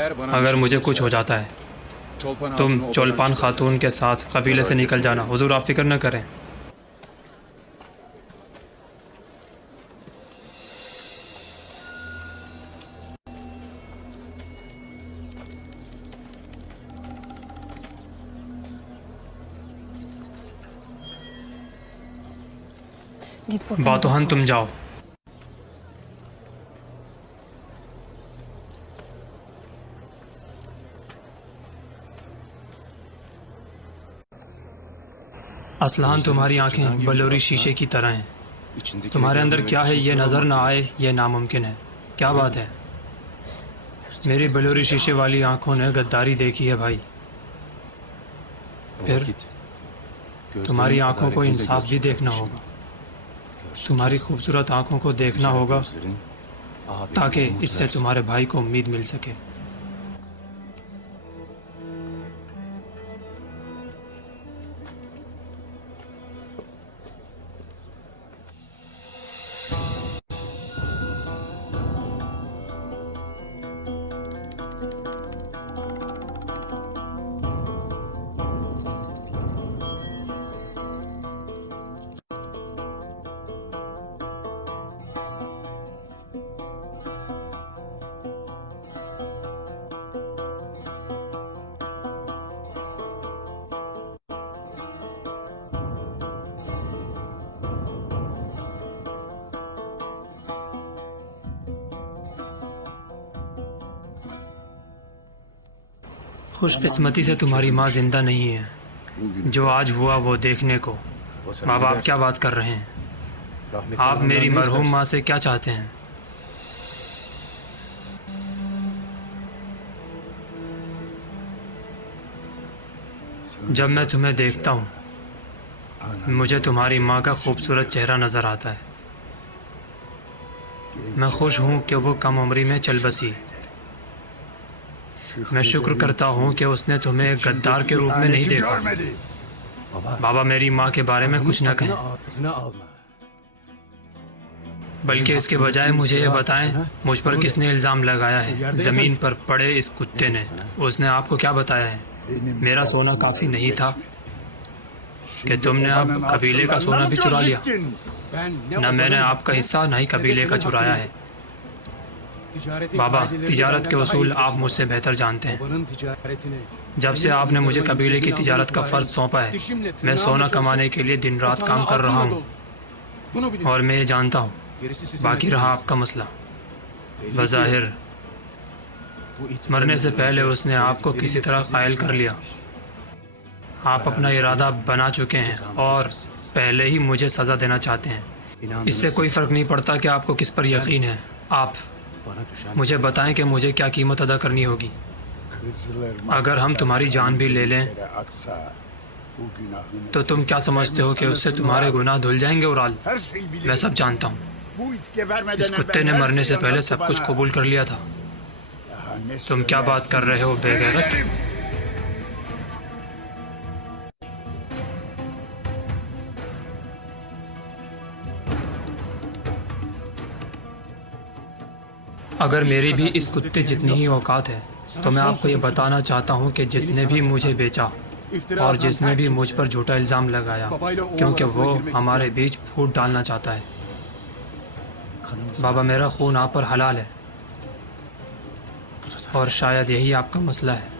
अगर मुझे कुछ हो जाता है, तुम चोलपान खातून के साथ कबीले से निकल जाना। हुजूर, आप फिक्र न करें। बातोहन, तुम जाओ। असलहान, तुम्हारी आंखें बलूरी शीशे की तरह हैं। तुम्हारे अंदर क्या है ये नज़र ना आए, ये नामुमकिन है। क्या बात है? मेरी बलूरी शीशे वाली आंखों ने गद्दारी देखी है भाई। फिर तुम्हारी आंखों को इंसाफ भी देखना होगा। तुम्हारी खूबसूरत आंखों को देखना होगा ताकि इससे तुम्हारे भाई को उम्मीद मिल सके। खुशकिस्मती से तुम्हारी माँ जिंदा नहीं है। जो आज हुआ वो देखने को। बाबा, आप क्या बात कर रहे हैं? आप मेरी मरहूम माँ से क्या चाहते हैं? जब मैं तुम्हें देखता हूँ मुझे तुम्हारी माँ का खूबसूरत चेहरा नज़र आता है। मैं खुश हूँ कि वो कम उम्री में चल बसी। मैं शुक्र करता हूँ कि उसने तुम्हें एक गद्दार के रूप में नहीं देखा। बाबा, मेरी माँ के बारे में कुछ न कहें, बल्कि इसके बजाय मुझे ये बताएं मुझ पर किसने इल्ज़ाम लगाया है। ज़मीन पर पड़े इस कुत्ते ने। उसने आपको क्या बताया है? मेरा सोना काफ़ी नहीं था कि तुमने अब कबीले का सोना भी चुरा लिया? न मैंने आपका हिस्सा न ही कबीले का चुराया है। बाबा, तिजारत के उसूल आप मुझसे बेहतर जानते हैं। जब से आपने मुझे कबीले की तिजारत का फ़र्ज सौंपा है, मैं सोना कमाने के लिए दिन रात काम कर रहा हूँ। और मैं ये जानता हूँ। बाकी रहा आपका मसला, बज़ाहिर मरने से पहले उसने आपको किसी तरह कायल कर लिया। आप अपना इरादा बना चुके हैं और पहले ही मुझे सज़ा देना चाहते हैं। इससे कोई फ़र्क नहीं पड़ता कि आपको किस पर यकीन है। आप मुझे बताएं कि मुझे क्या कीमत अदा करनी होगी। अगर हम तुम्हारी जान भी ले लें तो तुम क्या समझते हो कि उससे तुम्हारे गुनाह धुल जाएंगे? उराल, मैं सब जानता हूँ। इस कुत्ते ने मरने से पहले सब कुछ कबूल कर लिया था। तुम क्या बात कर रहे हो बेगैरत? अगर मेरी भी इस कुत्ते जितनी ही औकात है तो मैं आपको ये बताना चाहता हूँ कि जिसने भी मुझे बेचा और जिसने भी मुझ पर झूठा इल्ज़ाम लगाया, क्योंकि वो हमारे बीच फूट डालना चाहता है। बाबा, मेरा खून आप पर हलाल है और शायद यही आपका मसला है।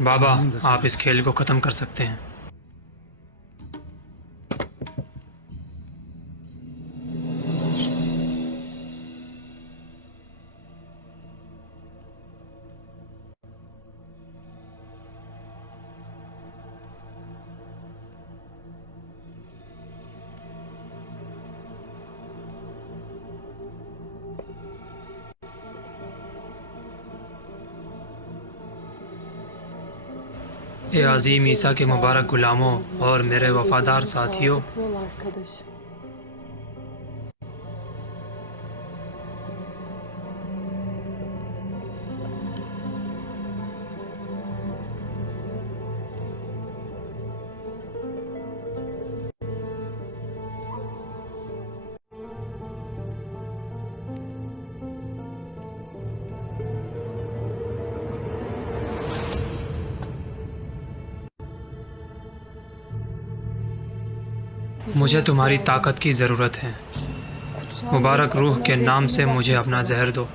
बाबा, आप इस खेल को ख़त्म कर सकते हैं। ए अजीम ईसा के मुबारक गुलामों और मेरे वफादार साथियों, Yol arkadaşım. मुझे तुम्हारी ताकत की ज़रूरत है। Kutsal मुबारक रूह adına के नाम से zehrini मुझे bak अपना lütfen. जहर दो।